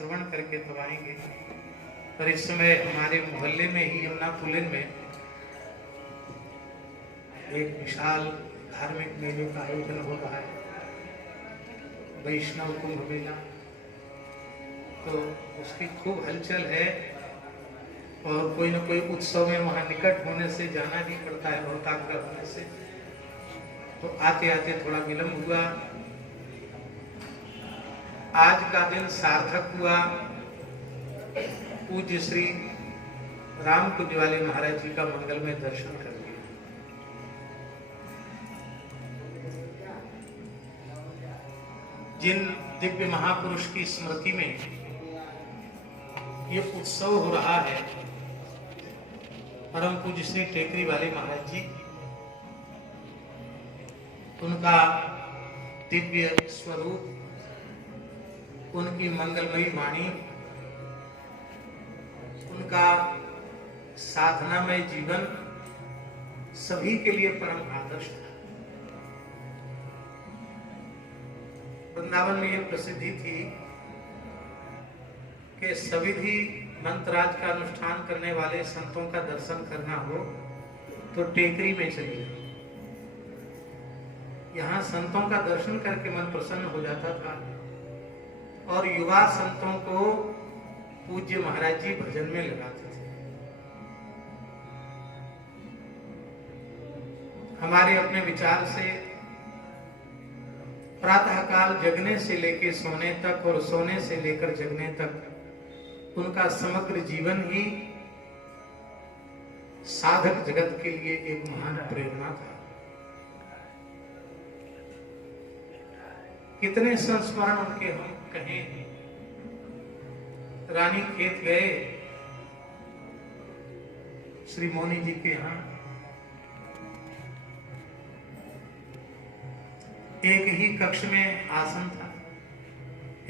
श्रवण करके तब आएंगे। पर इस समय हमारे मोहल्ले में ही यमुना पुलिन में एक विशाल धार्मिक मेले का आयोजन हो रहा है, वैष्णव कुंभ मेला। तो उसकी खूब हलचल है और कोई न कोई उत्सव में वहां निकट होने से जाना ही पड़ता है, बहुत आग्रह होने से। तो आते आते थोड़ा विलंब हुआ। आज का दिन सार्थक हुआ। पूज्य श्री राम कुंज वाले महाराज जी का मंगलमय दर्शन कर लिया। जिन दिव्य महापुरुष की स्मृति में ये उत्सव हो रहा है, परम पूज्य श्री टेकरी वाले महाराज जी, उनका दिव्य स्वरूप, उनकी मंगलमयी वाणी, उनका साधनामय जीवन सभी के लिए परम आदर्श था। वृंदावन में यह प्रसिद्धि थी कि सविधि मंत्राज का अनुष्ठान करने वाले संतों का दर्शन करना हो तो टेकरी में चलिए। यहाँ संतों का दर्शन करके मन प्रसन्न हो जाता था और युवा संतों को पूज्य महाराज जी भजन में लगाते थे। हमारे अपने विचार से प्रातःकाल जगने से लेकर सोने तक और सोने से लेकर जगने तक उनका समग्र जीवन ही साधक जगत के लिए एक महान प्रेरणा था। कितने संस्मरण उनके हम कहें। रानी खेत गए श्री मौनी जी के यहाँ, एक ही कक्ष में आसन था,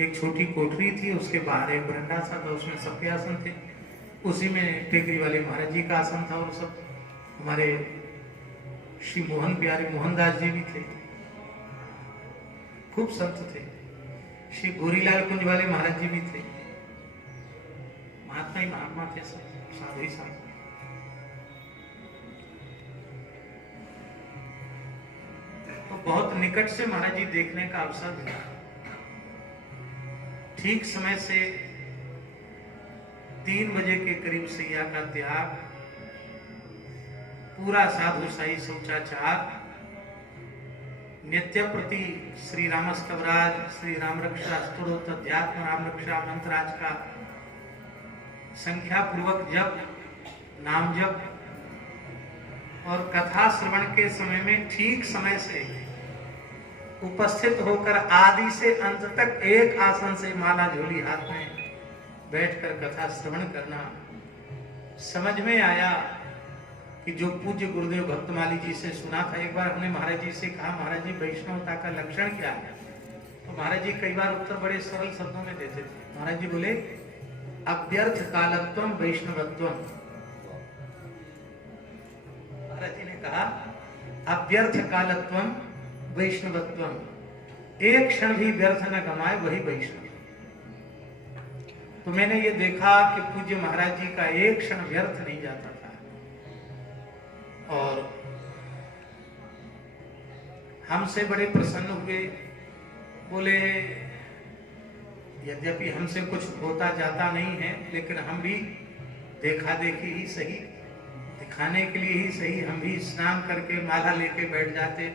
एक छोटी कोठरी थी, उसके बाहर एक बरंडा सा था, उसमें सबके आसन थे। उसी में टेकरी वाले महाराज जी का आसन था और सब हमारे श्री मोहन प्यारे मोहनदास जी भी थे, खूब संत थे। श्री गोरीलाल कुंज वाले महाराज जी भी थे, महात्मा ही महात्मा थे, सब साधु ही साधु। तो बहुत निकट से महाराज जी देखने का अवसर मिला। ठीक समय से 3 बजे के करीब सैया का त्याग, पूरा साधु साई शौचाचार, नित्य प्रति श्री रामस्तवराज, श्री राम रक्षा स्तोत्र, अध्यात्म राम रक्षा मंत्राज का संख्या पूर्वक जप, नाम जप और कथा श्रवण के समय में ठीक समय से उपस्थित होकर आदि से अंत तक एक आसन से माला झोली हाथ में बैठकर कथा श्रवण करना। समझ में आया कि जो पूज्य गुरुदेव भक्तमाली जी से सुना था। एक बार हमने महाराज जी से कहा, महाराज जी वैष्णवता का लक्षण क्या है? तो महाराज जी कई बार उत्तर बड़े सरल शब्दों में देते थे। महाराज जी बोले, अव्यर्थ कालत्वम वैष्णवत्वम। महाराज जी ने कहा, अव्यर्थ कालत्वम वैष्णवत्वम, एक क्षण भी व्यर्थ न गमाए वही वैष्णव। तो मैंने ये देखा कि पूज्य महाराज जी का एक क्षण व्यर्थ नहीं जाता था। और हमसे बड़े प्रसन्न हुए। बोले, यद्यपि हमसे कुछ होता जाता नहीं है, लेकिन हम भी देखा देखी ही सही, दिखाने के लिए ही सही, हम भी स्नान करके माला लेके बैठ जाते।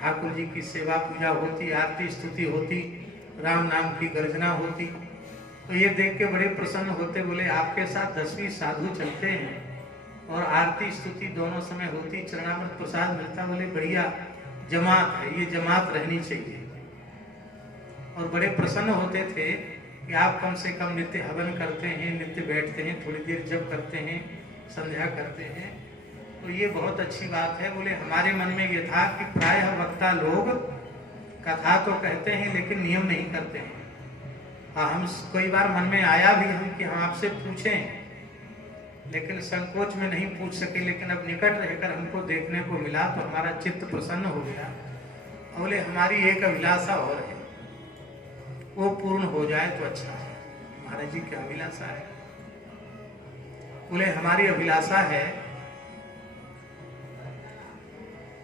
ठाकुर जी की सेवा पूजा होती, आरती स्तुति होती, राम नाम की गर्जना होती। तो ये देख के बड़े प्रसन्न होते। बोले, आपके साथ 10वीं साधु चलते हैं और आरती स्तुति दोनों समय होती, चरणामृत प्रसाद मिलता। बोले, बढ़िया जमात है, ये जमात रहनी चाहिए। और बड़े प्रसन्न होते थे कि आप कम से कम नित्य हवन करते हैं, नित्य बैठते हैं, थोड़ी देर जप करते हैं, संध्या करते हैं। तो ये बहुत अच्छी बात है। बोले, हमारे मन में ये था कि प्रायः वक्ता लोग कथा तो कहते हैं लेकिन नियम नहीं करते हैं। हम कई बार मन में आया भी हम कि हम आपसे पूछें, लेकिन संकोच में नहीं पूछ सके। लेकिन अब निकट रहकर हमको देखने को मिला तो हमारा चित्त प्रसन्न हो गया। बोले, हमारी एक अभिलाषा और है, वो पूर्ण हो जाए तो अच्छा है। महाराज जी क्या अभिलाषा है? बोले हमारी अभिलाषा है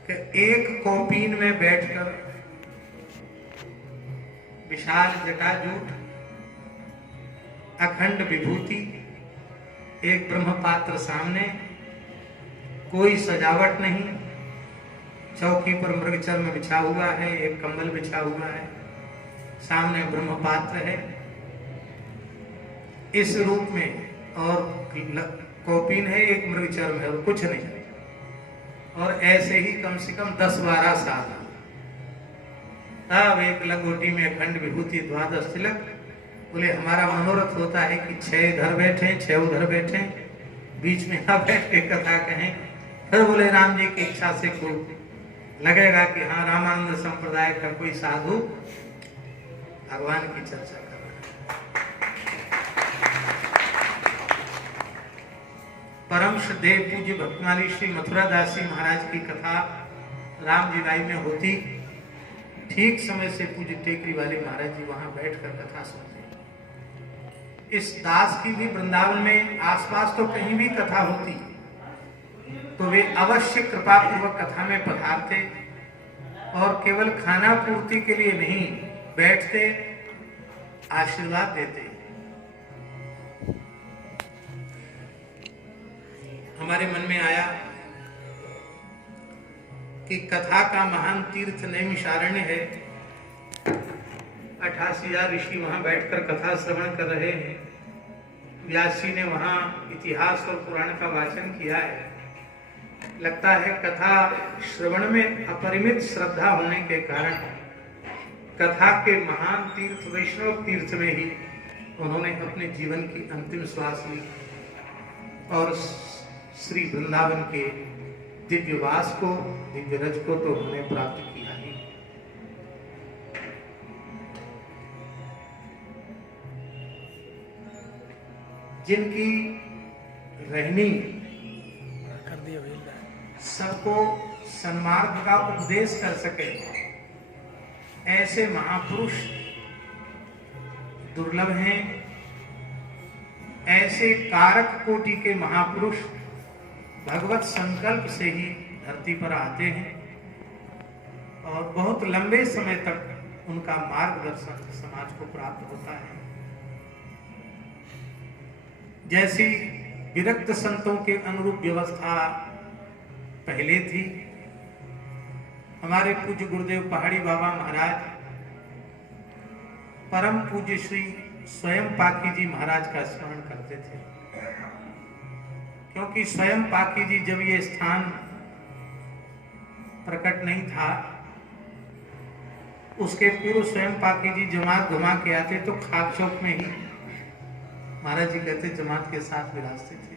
कि एक कौपीन में बैठकर विशाल जटाजूट, अखंड विभूति, एक ब्रह्म पात्र सामने, कोई सजावट नहीं, चौकी पर मृगचर्म बिछा हुआ है, एक कंबल बिछा हुआ है, सामने ब्रह्म पात्र है, इस रूप में, और कौपीन है, एक मृगचर्म है और कुछ नहीं, और ऐसे ही कम से कम 10-12 साल। तब एक लंगोटी में अखंड विभूति, द्वादश तिलक। बोले हमारा मनोरथ होता है कि 6 इधर बैठे, 6 उधर बैठे, बीच में ना बैठ के कथा कहें। फिर बोले राम जी की इच्छा से कोई लगेगा कि हाँ रामानंद संप्रदाय का कोई साधु भगवान की चर्चा कर रहा है। परम श्रद्धेय पूज्य भक्तमाली श्री मथुरा दास जी महाराज की कथा राम जीवाई में होती। ठीक समय से पूज्य टेकरी वाले महाराज जी वहां बैठकर कथा सुनते। इस दास की भी वृंदावन में आसपास तो कहीं भी कथा होती तो वे अवश्य कृपा पूर्वक कथा में पधारते और केवल खाना पूर्ति के लिए नहीं, बैठते, आशीर्वाद देते। हमारे मन में आया कि कथा का महान तीर्थ नैमिषारण्य है। 88,000 ऋषि वहां बैठकर कथा श्रवण कर रहे हैं। व्यास जी ने वहां इतिहास और पुराण का वाचन किया है। लगता है कथा श्रवण में अपरिमित श्रद्धा होने के कारण कथा के महान तीर्थ वैष्णव तीर्थ में ही उन्होंने अपने जीवन की अंतिम श्वास ली और श्री वृंदावन के दिव्य वास को, दिव्य रज को तो उन्होंने प्राप्त किया ही। जिनकी रहनी सबको सन्मार्ग का उपदेश कर सके, ऐसे महापुरुष दुर्लभ हैं। ऐसे कारक कोटि के महापुरुष भगवत संकल्प से ही धरती पर आते हैं और बहुत लंबे समय तक उनका मार्गदर्शन समाज को प्राप्त होता है। जैसी विरक्त संतों के अनुरूप व्यवस्था पहले थी, हमारे पूज्य गुरुदेव पहाड़ी बाबा महाराज परम पूज्य श्री स्वयं पाकी जी महाराज का स्मरण करते थे, क्योंकि स्वयं पाकी जी जब ये स्थान प्रकट नहीं था, उसके पूर्व स्वयं पाकी जी जमात घुमा के आते तो खाक चौक में ही महाराज जी कहते जमात के साथ विराजते थे।